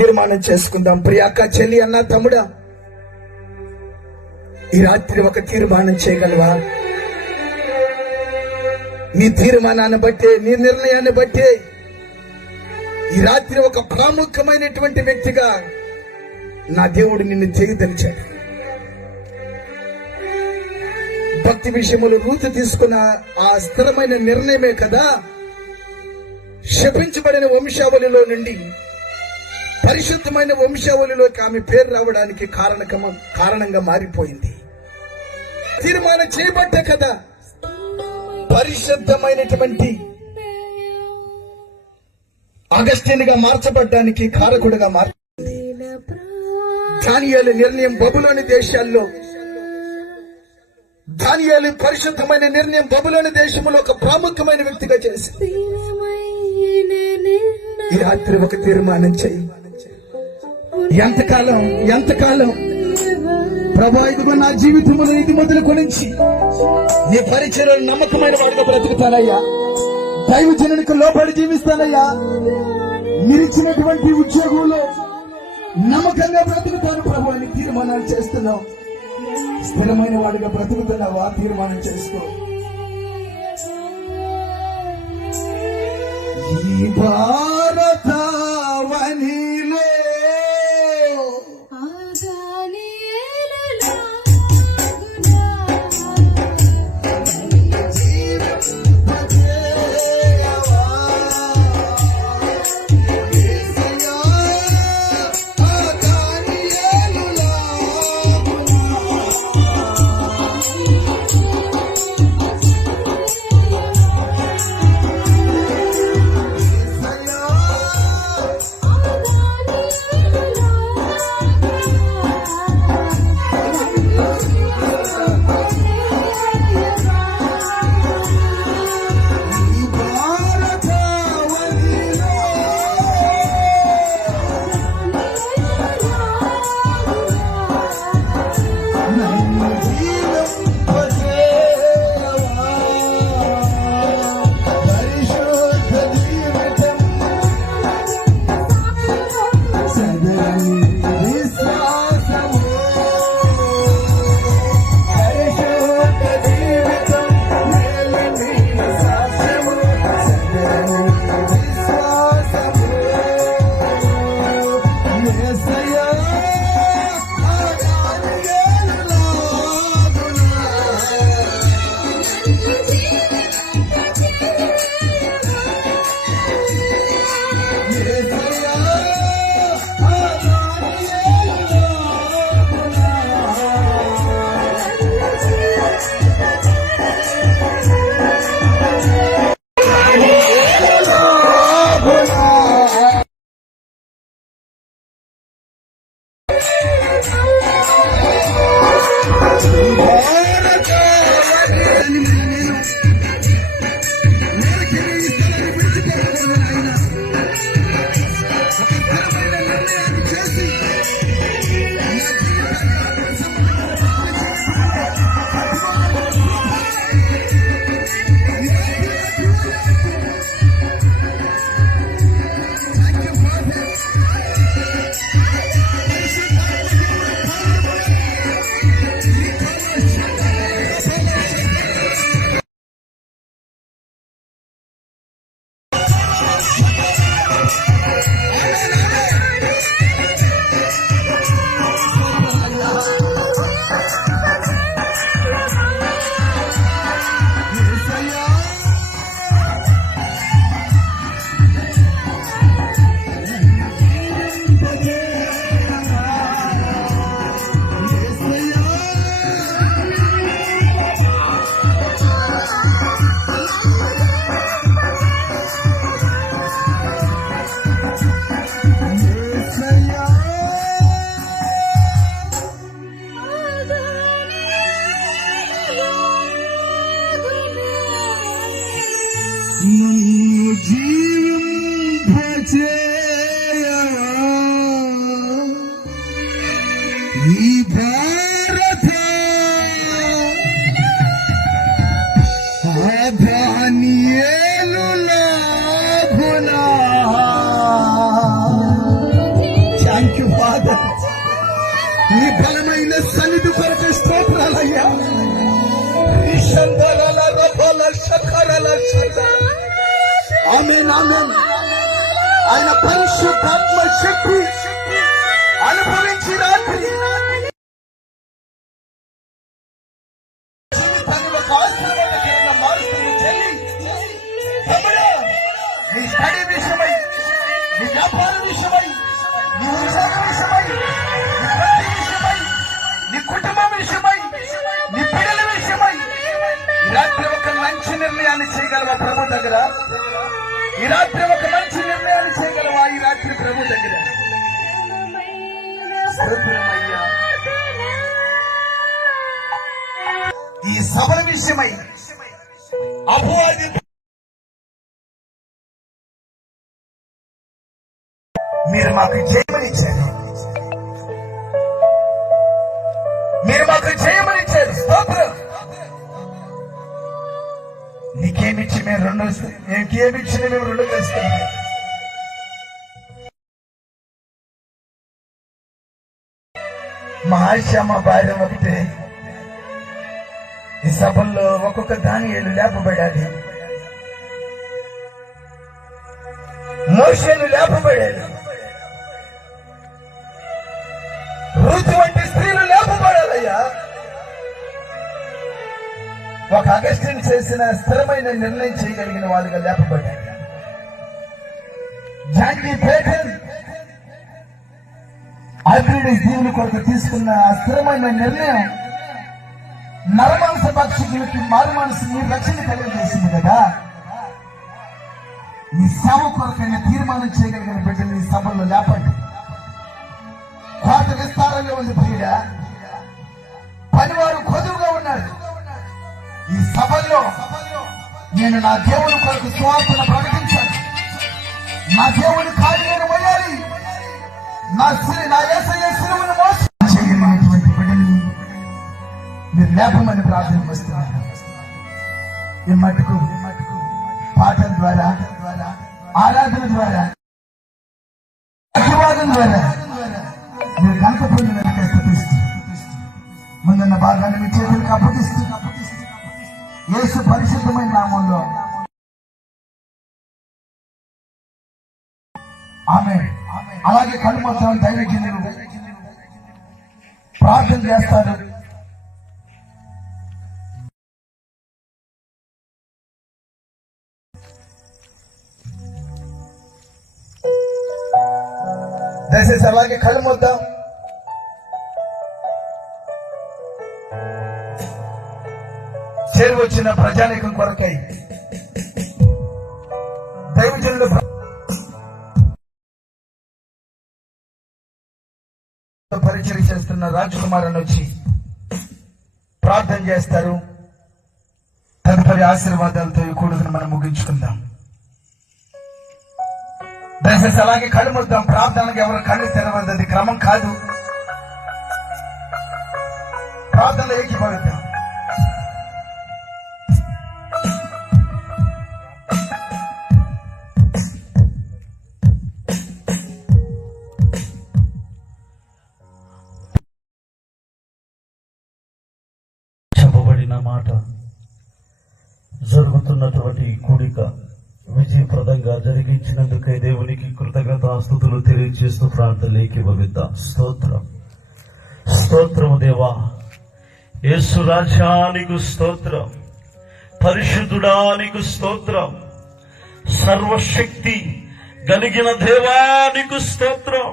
తీర్మానం చేసుకుందాం. ప్రియ అక్క, చెల్లి, అన్న, తమ్ముడా, ఈ రాత్రి ఒక తీర్మానం చేయగలవా? నీ తీర్మానాన్ని బట్టే, నీ నిర్ణయాన్ని బట్టే ఈ రాత్రి ఒక ప్రాముఖ్యమైనటువంటి వ్యక్తిగా నా దేవుడు నిన్ను చేయదలిచాడు. భక్తి విషయములు రూతు తీసుకున్న ఆ స్థిరమైన నిర్ణయమే కదా శపించబడిన వంశావళిలో నుండి పరిశుద్ధమైన వంశావళిలోకి ఆమె పేరు రావడానికి కారణంగా మారిపోయింది. తీర్మానం చేయబట్టే కదా పరిశుద్ధమైనటువంటి అగస్టిన్గా మార్చబడ్డానికి కారకుడుగా మారింది. దానియేలు నిర్ణయం బబులోని దేశాల్లో, దానియేలు పరిశుద్ధమైన నిర్ణయం బబులోని దేశంలో ఒక ప్రాముఖ్యమైన వ్యక్తిగా చేసింది. ఈ రాత్రి ఒక తీర్మానం చేయి. ఎంతకాలం ప్రభా, ఇదిగో నా జీవితంలో ఇది మొదలుకొని నీ పరిచర్యలు నమ్మకమైన వాడిగా బ్రతుకుతానయ్యా, దైవజనునికి లోపడి జీవిస్తానయ్యా, మీరిచ్చినటువంటి ఉద్యోగంలో నమ్మకంగా బ్రతుకుతాను ప్రభు అని తీర్మానాలు చేస్తున్నావు. స్థిరమైన వాడిగా బ్రతుకుతున్నావా? తీర్మానం చేసుకో. ఈ భారతావనిలో నీ బలమైన సన్నిధి కొరకు స్తోత్రాలయ్యా. ఆమేన్, ఆమేన్. ఆయన పరిశుద్ధాత్మ శక్తి అనుభవించి రాత్రి జీవితాన్ని ఒక ఆశీర్వాదకరంగా మారుస్తుంది. చెల్లి, తమ్ముడు, నీ స్టడీ విషయమై, నీ వ్యాపార విషయమై, నీ ఉద్యోగ విషయమై, నీ ప్రతి విషయమై, నీ కుటుంబం విషయమై, నీ పిల్లల విషయమై ఈ రాత్రి ఒక మంచి నిర్ణయాన్ని చేయగలవా ప్రభు దగ్గర? ఈ రాత్రి ఒక మంచి నిర్ణయాన్ని చేయగలవా? ఈ రాత్రి ప్రభు దగ్గర ఈ సభల విషయమై అపవాది మీరు మాకు జయమనిచ్చారు, మీరు మాకు జయమనిచ్చారు. స్తోత్రం. నీకేమిచ్చి మేము నీకేమిచ్చి మేము రెండు చేస్తున్నాం. మా ఆశ, మా భార్య ఒకటే, ఈ సభల్లో ఒక్కొక్క దానియేలు లేపబడాలి, మోషేలు లేపబడాలి, రూతు వంటి స్త్రీలు లేపబడాలయ్యా. ఒక అగస్టిన్ చేసిన స్థిరమైన నిర్ణయం చేయగలిగిన వాళ్ళుగా లేపబడ్డారు. జాండీ పేటన్ ఆర్కిడీస్ దీవుని కొరకు తీసుకున్న ఆ స్థిరమైన నిర్ణయం నరమాంస భక్షకులకి మారు మనసుని రక్షణ కలిగజేసింది కదా. నీ సేవ కొరకైనా తీర్మానం చేయగలిగిన బిడ్డలు ఈ సభల్లో లేపండి. కోట విస్తారంగా ఉంది ప్రియుడ, పనివారు కొదువుగా ఉన్నారు. ఈ సభల్లో నేను నా దేవుని కొరకు సువార్తను ప్రకటించాను. నా దేవుని కార్యాలను మొయ్యాలి. నా యేసయ్య శిలువను మోసి చేయగలిగినటువంటి బిడ్డలు మీరు లేపమని ప్రార్థన చేస్తున్నాను. ఈ మటుకు పాటల ద్వారా, ఆరాధన ద్వారా, అభివాదం ద్వారా మీరు కనుక పొందినట్టుగా స్థుతిస్తూ ముందున్న భాగాన్ని మీ చేతులకు అప్పగిస్తూ యేసు పరిశుద్ధమైన నామంలో ఆమేన్. అలాగే కళ్ళు మొత్తం దైవజనులు ప్రార్థన చేస్తారు. దయచేసి అలాగే కళ్ళు మొత్తం చేరువచ్చిన ప్రజానీకం కొరకై దైవజనులు పరిచయం చేస్తున్న రాజకుమార్ అని వచ్చి ప్రార్థన చేస్తారు. తదుపరి ఆశీర్వాదాలతో ఈ కూడుకుని మనం ముగించుకుందాం. దయచేసి అలాగే కళ్ళు మూద్దాం. ప్రార్థనకు ఎవరు కళ్ళు తెరవద్దు, క్రమం కాదు. ప్రార్థనలో ఏకీభవిద్దాం. మాట జరుగుతున్నటువంటి కూడిక విజయప్రదంగా జరిగించినందుకై దేవునికి కృతజ్ఞతాస్తుతులు తెలియజేస్తూ ప్రార్థనలు ఏకీభవిద్దాం. స్తోత్రం, స్తోత్రము దేవా. యేసు రాజానికి స్తోత్రం, పరిశుద్ధుడానికి స్తోత్రం, సర్వశక్తి కలిగిన దేవానికి స్తోత్రం,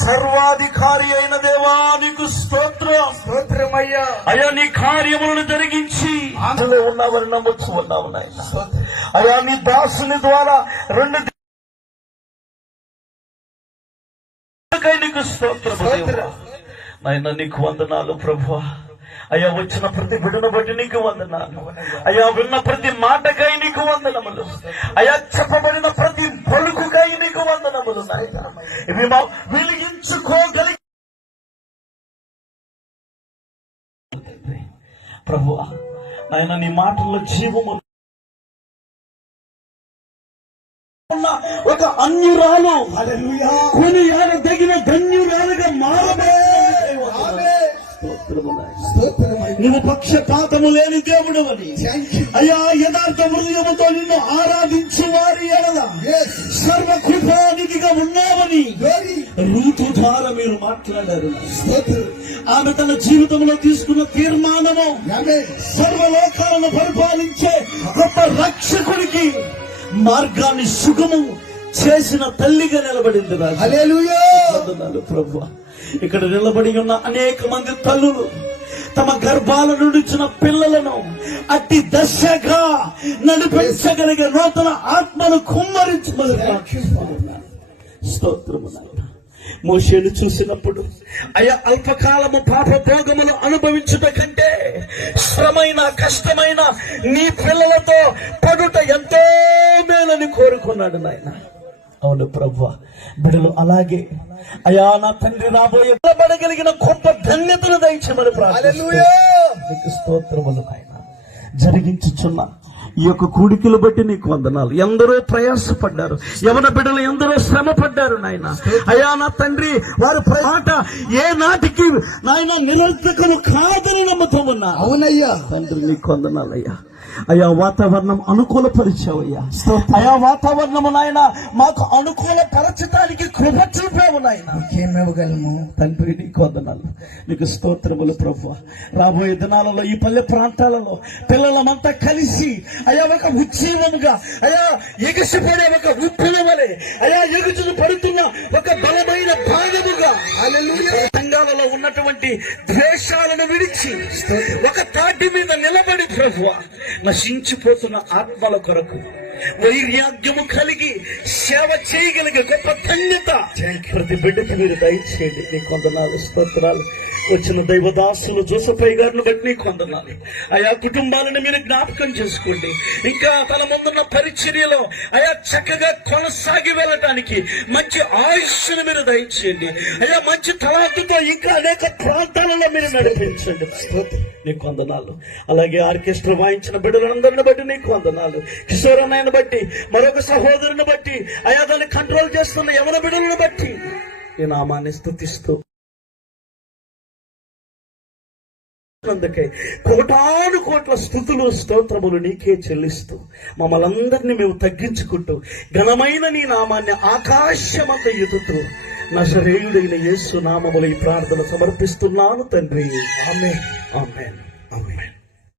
సర్వాధికారి అయిన దేవానికి స్తోత్రం. స్తోత్రమయ్యా. అయ్యా, నీ కార్యములను జరిగించి అందులో ఉన్నావని నమ్మొచ్చు ఉన్నావు నాయన. అయ్యా, నీ దాసుని ద్వారా రెండు నీకు స్తోత్రం నాయన. నీకు వందనాలు ప్రభువా. అయ్యా, వచ్చిన ప్రతి బిడ్డను బట్టి నీకు వందనాలు. అయ్యా, విన్న ప్రతి మాటకై నీకు వందనములు. అయ్యా, చెప్పబడిన ప్రతి పలుకుకై నీకు వందనములు నాయన. ఇవి మా వెలిగించుకోగలిగి ప్రభువా నాయన, నీ మాటల్లో జీవము ఒక అన్యురాలు కొనియాడదగిన ధన్యురాలుగా మారబోయే నువ్వు పక్షపాతము లేని దేవుడు అని, అయ్యా యథార్థ హృదయముతో నిన్ను ఆరాధించు వారి ఎడల సర్వకృపానిధిగా ఉన్నావని రూతు ద్వారా మీరు మాట్లాడారు. ఆమె తన జీవితంలో తీసుకున్న తీర్మానము సర్వలోకాలను పరిపాలించే గొప్ప రక్షకుడికి మార్గాన్ని సుగము చేసిన తల్లిగా నిలబడింది. ప్రభువా, ఇక్కడ నిలబడి ఉన్న అనేక మంది తల్లులు తమ గర్భాల నుండి ఇచ్చిన పిల్లలను అట్టి దశగా నడిపించగలిగే నూతన ఆత్మను కుమ్మరించమని స్తోత్రము. మోషేను చూసినప్పుడు అయా అల్పకాలము పాపభోగములు అనుభవించుట కంటే శ్రమైన కష్టమైన నీ పిల్లలతో పడుట ఎంతో మేలని కోరుకున్నాడు నాయన. అవును ప్రభువా, బిడ్డలు అలాగే అయా నా తండ్రి రాబోయే పడగలిగిన గొప్ప ధన్యతను దయచేయమని ప్రార్థిస్తున్నాను. స్తోత్రములు నాయన. జరిగించుచున్న ఈ యొక్క కూడికలు బట్టి నీకు వందనాలు. ఎందరో ప్రయాసపడ్డారు, యవన బిడ్డలు ఎందరో శ్రమ పడ్డారు నాయన. అయ్యా నా తండ్రి, వారి మాట ఏ నాటికి నాయన నిరర్థకము కాదని నమ్ముతామన్నా. అవునయ్యా తండ్రి, నీకు వందనాలు అయ్యా. అయ్యా వాతావరణం అనుకూలపరిచావయ్యా. అయా వాతావరణము నాయన మాకు అనుకూలపరచడానికి కృప చూపావు నాయన. ఏమివ్వగలము తండ్రి, నీకు వందనాలు, నీకు స్తోత్రములు ప్రభువా. రాబోయే దినాలలో ఈ పల్లె ప్రాంతాలలో పిల్లలమంతా కలిసి అయా ఒక ఉజ్జీవముగా అయా ఎగసిపడే ఒక ఉప్పుల వలె అయా ఎగుచులు పడుతున్న ఒక బలమైన భాగముగా సంఘాలలో ఉన్నటువంటి ద్వేషాలను విడిచి ఒక తాటి మీద నిలబడి ప్రభువా నశించిపోతున్న ఆత్మల కొరకు వైరాగ్యము కలిగి సేవ చేయగలిగే గొప్ప ధన్యత ప్రతి బిడ్డకి మీరు దయచేయండి. నీకు వందనాలు, స్తోత్రాలు. వచ్చిన దైవదాసులు జోసఫయ్య గారిని బట్టి నీకు వందనాలు. ఆయా కుటుంబాలను మీరు జ్ఞాపకం చేసుకోండి. ఇంకా తన ముందున్న పరిచర్యలో అయా చక్కగా కొనసాగి వెళ్ళడానికి మంచి ఆయుష్ను మీరు దయచేయండి. అయా మంచి తలాంతుతో ఇంకా అనేక ప్రాంతాలలో మీరు నడిపించండి. నీకు వందనాలు. అలాగే ఆర్కెస్ట్రా వాయించిన బిడ్డలందరిని బట్టి నీకు వందనాలు. కిషోరన్నయ్యను బట్టి, మరొక సహోదరుని బట్టి, అయా దాన్ని కంట్రోల్ చేస్తున్న యవన బిడ్డలను బట్టి ఈ నామాన్ని స్తుతిస్తూ అందుకే కోటాను కోట్ల స్తుతులు స్తోత్రములు నీకే చెల్లిస్తూ మమ్మల్ని అందరినీ మేము తగ్గించుకుంటూ ఘనమైన నీ నామాన్ని ఆకాశమంత ఎత్తుతూ నజరేయుడైన యేసు నామములో ఈ ప్రార్థన సమర్పిస్తున్నాను తండ్రి. ఆమేన్, ఆమేన్, ఆమేన్.